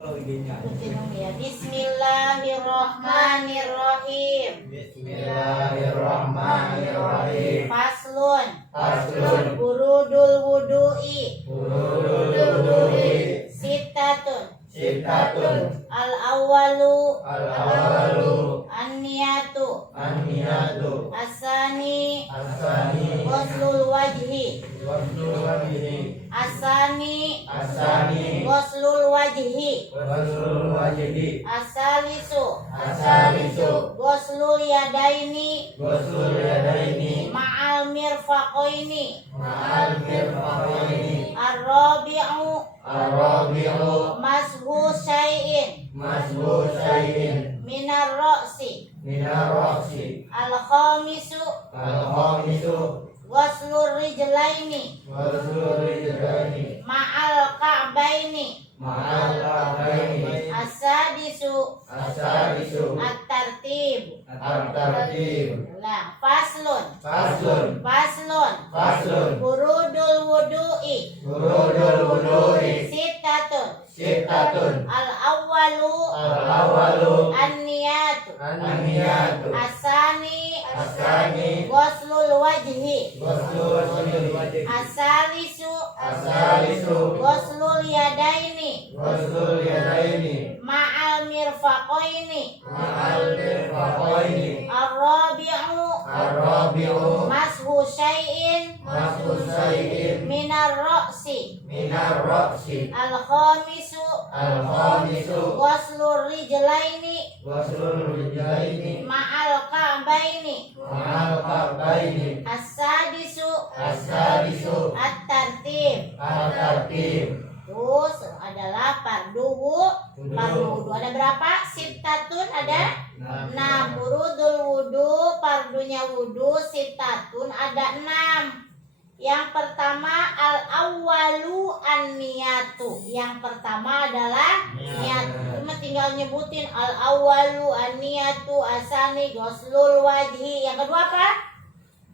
Bismillahirrahmanirrahim. Bismillahirrahmanirrahim. Faslun. Faslun. Burudul wudu'i. Burudul wudu'i. Sittatun. Sittatun. Al-awwalu. Al-awalu. An-niyatu. An-niyatu. Asani. Asani. Ghuslul wajhi. Ghuslul wajhi. Asani. Asani. Ghuslul wajhi. Ghuslul wajhi. Asalisu. Asalisu. Ghuslul yadaini. Ghuslul yadaini. Ma'al mirfaqaini. Ma'al mirfaqaini. Ar-rabi'u. Ar-rabi'u. Mashu syai'in Mashu syai'in. minar ra'si. Minar ra'si. Al-khamisu. Al-khamisu. Ghuslur rijlaini Ghuslul rijlaini. ma'al ka'baini. Ma'al ka'baini. As-sadisu. As-sadisu. At-tartib. At-tartib. Nah, faslun. Faslun. Faslun. Faslun. Burudul wudu'i. Burudul wudu'i. Sittatun. Sittatun. Al-awwalu. Al-awalu. An-niyatu. An-niyatu. Asani. Asani. Ghuslul wajhi. Ghuslul wajhi. Asalisu. Asalisu. Ghuslul yadaini Ghuslul yadaini. ma'al mirfaqaini. Ma'al mirfaqaini. Ar-rabi'u. Ar-rabi'u. Mashu syai'in Mashu syai'in. minar ra'si. Minar ra'si. Al-khamisu. Al-khamisu. Ghuslur rijlaini Ghuslul rijlaini. ma'al ka'baini. Ma'al ka'baini. As-sadisu. As-sadisu. At-tartib. At-tartib. Terus adalah fardu wudu. Ada berapa? Sittatun ada 6. Burudul wudu, fardunya wudu sittatun ada 6. Yang pertama al-awwalu an-niyatu. Yang pertama adalah niat. Cuma tinggal nyebutin al-awwalu an-niyatu asani ghuslul wajhi. Yang kedua apa?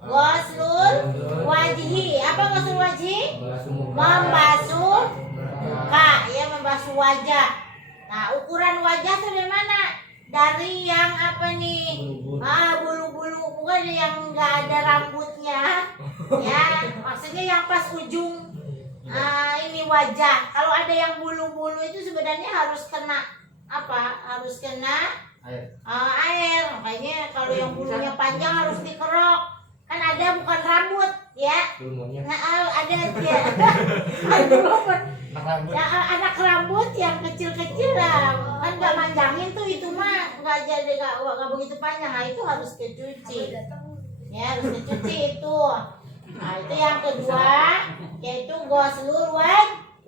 Ghuslul wajhi. Apa ghuslul wajhi? Membasuh muka, ya, membasuh wajah. Nah, ukuran wajah itu dari mana? Dari yang apa nih? Bulu-bulu, bukan yang nggak ada rambutnya. Ya, maksudnya yang pas ujung ini wajah. Kalau ada yang bulu-bulu itu sebenarnya harus kena apa? Harus kena air. Makanya kalau yang bulunya panjang harus dikerok. Kan ada bukan rambut, ya. Ada ya. Anak rambut yang kecil-kecil lah, kan nggak manjangin tuh, itu mah nggak jadi nggak begitu panjang. Nah, itu harus dicuci, ya, harus dicuci itu. Nah, itu yang kedua, yaitu ghuslul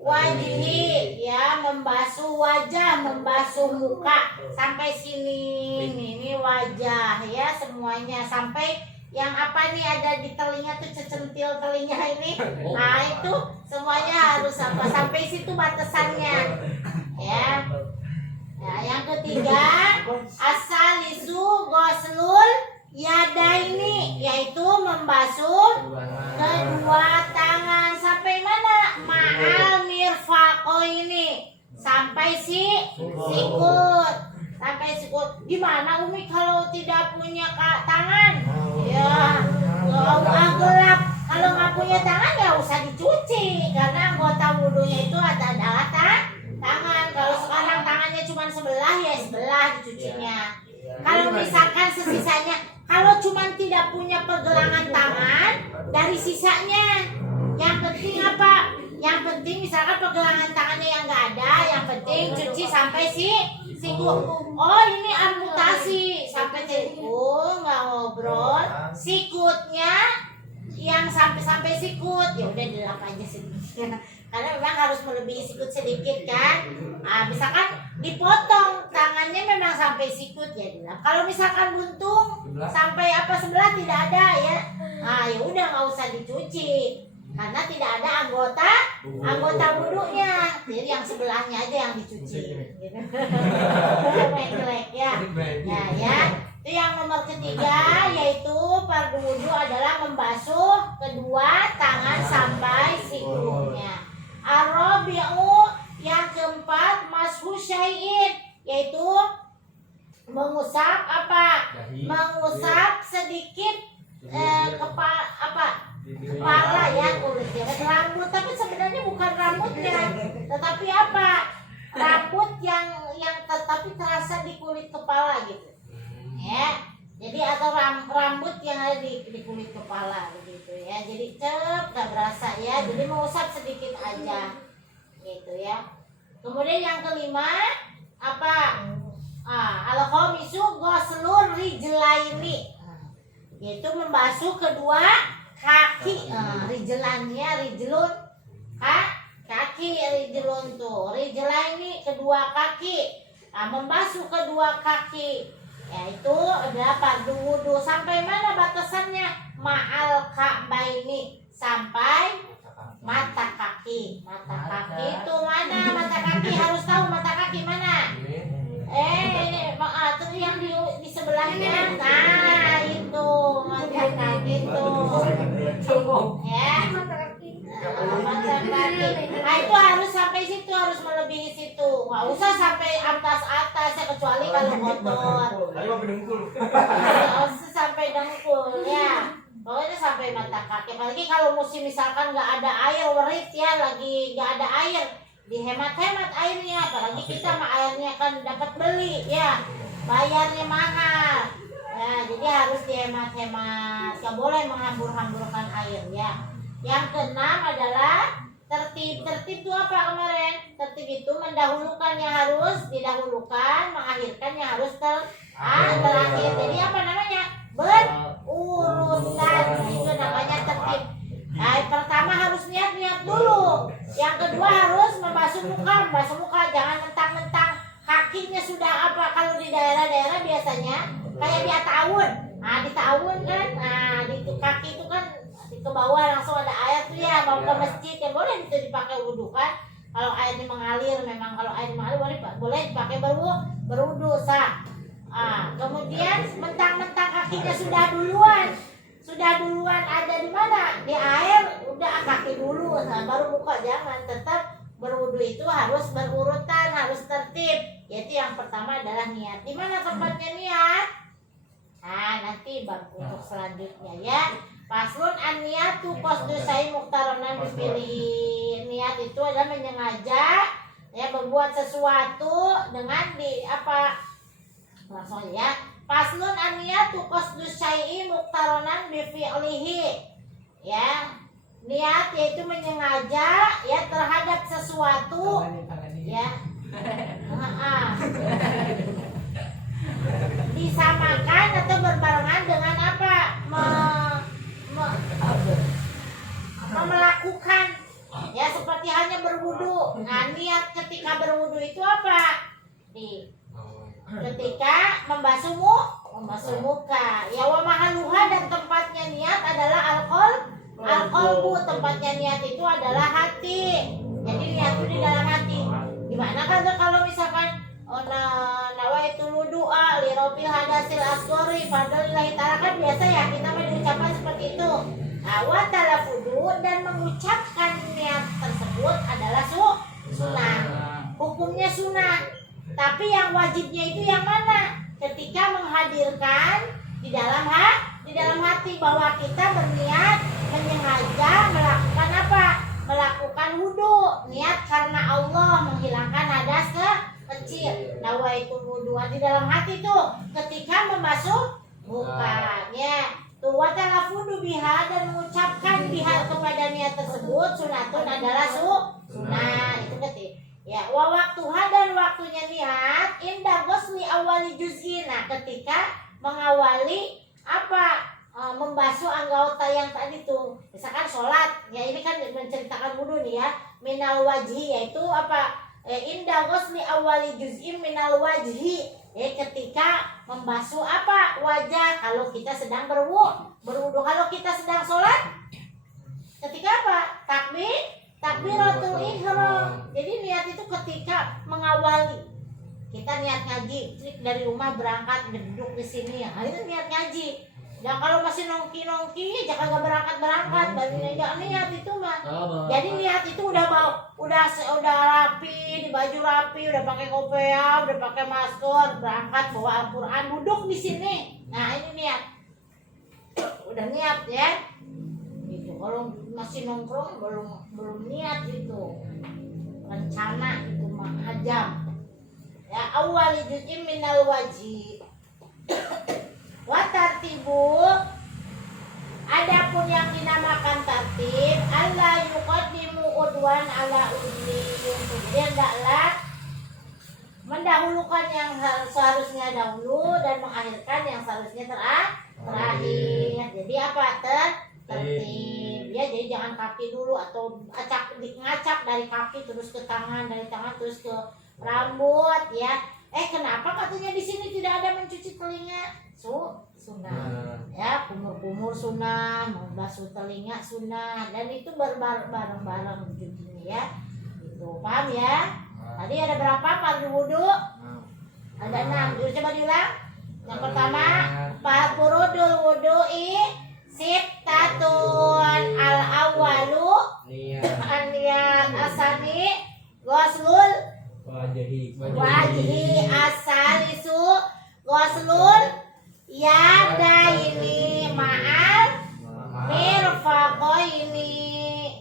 wajhi, ya, membasuh wajah, membasuh muka sampai sini. Ini wajah, ya, semuanya sampai yang apa nih ada di telinga tuh, cecentil telinga ini. Nah, itu semuanya harus apa sampai situ batasannya, ya. Nah, yang ketiga asalisu ghuslul yadaini, yaitu membasuh kedua tangan sampai mana? Ma'al mirfaqaini, sampai sikut. Sampai sikut. Gimana Umi kalau tidak punya tangan? Ya, gelap. Kalau nggak punya tangan ya usah dicuci, karena anggota wudhunya itu adalah tangan. Kalau sekarang tangannya cuma sebelah, ya sebelah dicucinya. Kalau misalkan sesisanya, kalau cuma tidak punya pergelangan tangan, dari sisanya, yang penting apa? Yang penting misalkan pergelangan tangannya yang nggak ada, yang penting cuci sampai sikut. Oh, ini amputasi sampai sikut, nggak ngobrol. Sikutnya yang sampai sikut, ya udah dilap aja sikutnya. Karena memang harus melebihi sikut sedikit kan. Nah, misalkan dipotong tangannya memang sampai sikut, ya dilap. Kalau misalkan buntung sampai sebelah tidak ada, ya. Nah, ya udah nggak usah dicuci. Karena tidak ada anggota wudhunya, jadi yang sebelahnya aja yang dicuci. Gitu. ya. Nah, ya. Itu yang nomor ketiga, yaitu fardu wudhu adalah membasuh kedua tangan sampai sikutnya. Ar-rabi'u, yang keempat, mashu syai'in, yaitu mengusap apa? Mengusap sedikit kepala ya, kulitnya rambut, tapi sebenarnya bukan rambutnya, tetapi apa? Rambut yang tetapi terasa di kulit kepala gitu. Ya. Jadi atau rambut yang ada di kulit kepala begitu ya. Jadi gak berasa ya. Jadi mengusap sedikit aja gitu ya. Kemudian yang kelima apa? Al-khamisu ghuslur rijlaini. Yaitu membasuh kedua kaki. Rijlannya rijlun kaki, rijlun tuh. Rijlaini kedua kaki. Membasuh kedua kaki. Yaitu adalah fardu wudu. Sampai mana batasannya? Ma'al ka'baini, sampai mata kaki. Mata kaki itu mana? Mata kaki harus tahu mata kaki mana? Itu yang di sebelahnya. Nah, itu mata kaki itu. Ya. Mata kaki. Nah, itu harus sampai situ, harus melebihi situ. Nggak usah sampai atas ya, kecuali kalau kotor. Nggak usah sampai dengkul ya. Pokoknya sampai mata kaki. Apalagi kalau musim misalkan nggak ada air, werit ya, lagi nggak ada air, dihemat-hemat airnya. Apalagi kita mah airnya kan dapat beli ya, bayarnya mahal. Ya, jadi harus dihemat-hemat. Nggak boleh menghambur-hamburkan air ya. Yang keenam adalah tertib. Tertib itu apa kemarin? Tertib itu mendahulukan yang harus didahulukan, mengakhirkan yang harus terakhir. Jadi apa namanya? Berurutan. Itu namanya tertib. Nah, pertama harus niat dulu. Yang kedua harus membasuh muka, jangan mentang-mentang kakinya sudah apa. Kalau di daerah-daerah biasanya kayak di tahun. Nah, di tahun kan, di kaki itu kan ke bawah langsung ada air tuh ya, mau ke masjid ya boleh itu dipakai wudhu kan. Kalau airnya mengalir, memang kalau air mengalir boleh dipakai berwudhu sah. Kemudian mentang-mentang kakinya sudah duluan ada di mana? Di air, udah kaki dulu, baru muka. Jangan, tetap berwudhu itu harus berurutan, harus tertib. Yaitu yang pertama adalah niat. Di mana tempatnya niat? Nah, nanti bab untuk selanjutnya ya. Paslun an-niyatu qasdu syai' muqtaronan dipilih. Niat itu adalah menyengaja ya, berbuat sesuatu dengan langsung ya. Paslun an-niyatu qasdu syai' muqtaronan bi fi'lihi. Ya. Niat yaitu menyengaja ya terhadap sesuatu ya. Disamakan atau berbarengan dengan apa? Melakukan ya, seperti hanya berwudu. Nah, niat ketika berwudu itu apa? Ketika membasuh muka ya, wa mahaluha, dan tempatnya niat adalah al-qalbu. Tempatnya niat itu adalah hati. Jadi niat itu di dalam hati. Gimana kalau misalkan nawaitul wudu'a li rabbil hadasil asghari fadlillahi ta'ala, kan biasa ya kita mengucapkan seperti itu. Wa talafudu, dan mengucapkan niat tersebut adalah sunnah. Hukumnya sunnah. Tapi yang wajibnya itu yang mana? Ketika menghadirkan di dalam hati bahwa kita berniat menyengaja melakukan apa? Melakukan wudu. Niat karena Allah, menghilangkan hadas kecil. Nawaitul wudu'a di dalam hati tuh ketika membasuh mukanya. Wa talafudu biha, dan mengucapkan biha kepada niat tersebut sunatun adalah sunnah. Itu ketik. Ya, wa waktuha, dan waktunya niat inda ghusli awali juz'in. Nah, ketika mengawali apa? Membasuh anggota yang tadi tuh. Misalkan sholat, ya ini kan menceritakan wudu nih ya. Minal wajhi, yaitu apa? Inda ghusli awali juz'in minal wajhi. Ketika membasuh apa? Wajah. Kalau kita sedang berwudu. Kalau kita sedang sholat, ketika apa? Takbiratul ihram. Jadi niat itu ketika mengawali. Kita niat ngaji, dari rumah berangkat duduk di sini ya. Itu niat ngaji. Ya kalau masih nongki-nongki, jangan kagak berangkat-berangkat. Dan jangan niat itu mah. Jadi niat itu udah rapi, di baju rapi, udah pakai kopiah, udah pakai masker, berangkat bawa Al-Qur'an, duduk di sini. Nah, ini niat. Udah niat ya. Gitu. Kalau masih nongkrong belum niat gitu. Rencana itu mah ajam. Ya awal juz'in minal wajib. Wa tartibu, adapun yang dinamakan tartib, Allah yuqaddimu udwan ala udli. Dia hendaklah mendahulukan yang seharusnya dahulu dan mengakhirkan yang seharusnya terakhir. Jadi apa? Tertib. Ya, jadi jangan kaki dulu atau ngacak dari kaki terus ke tangan, dari tangan terus ke rambut ya. Kenapa katanya di sini tidak ada mencuci telinga? Sunnah. Ya, kumur-kumur sunnah, membasuh telinga sunnah, dan itu bareng-bareng begini ya. Itu paham ya? Tadi ada berapa fardu wudu? Ada 6. Coba diulang. Yang pertama, fardul wudu'i sittatun al-awwalu an-niyat asani ghuslul wajhi as-salisu ghuslul yadaini ma'al mirfaqaini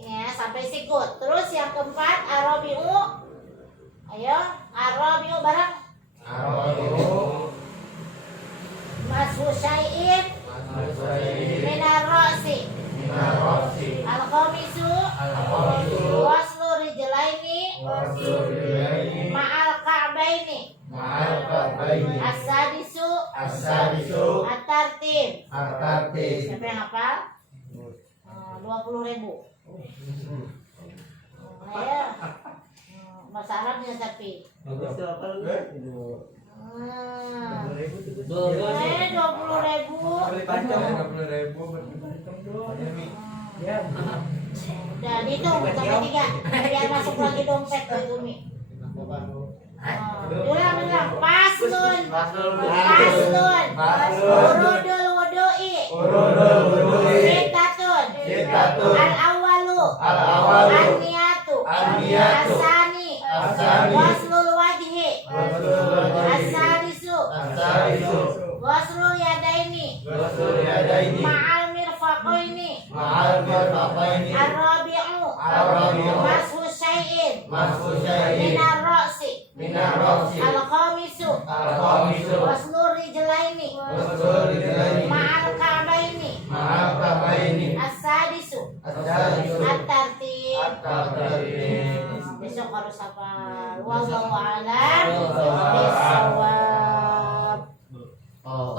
ya, sampai sikut. Terus yang keempat arabiu. Ayo, arabiu bareng. Mashu syai'in minar ra'si. Al-khamisu waslu rijlaini ma'al ka'baini. As-sadisu at-tartib. Siapa yang hafal? 20.000. Ayo. Bahasa Arabnya tapi. 20.000. Udah dihitung sampai 3 biar masuk lagi dompet ke Umi. Ulang. Paslun. Urudul wudu'i. Sittatun. Al-awwalu. An-niyatu. As-sani. Ghuslul wajhi. As-salisu. Ghuslul yadaini. Ma'al mirfaqaini. Ar-rabi'u. Mashu syai'in minar ra'si. Al-khamisu waslur rijlaini ma'al ka'baini. As-sadisu at-tartib. Besok harus hafal. Wallahu a'lam.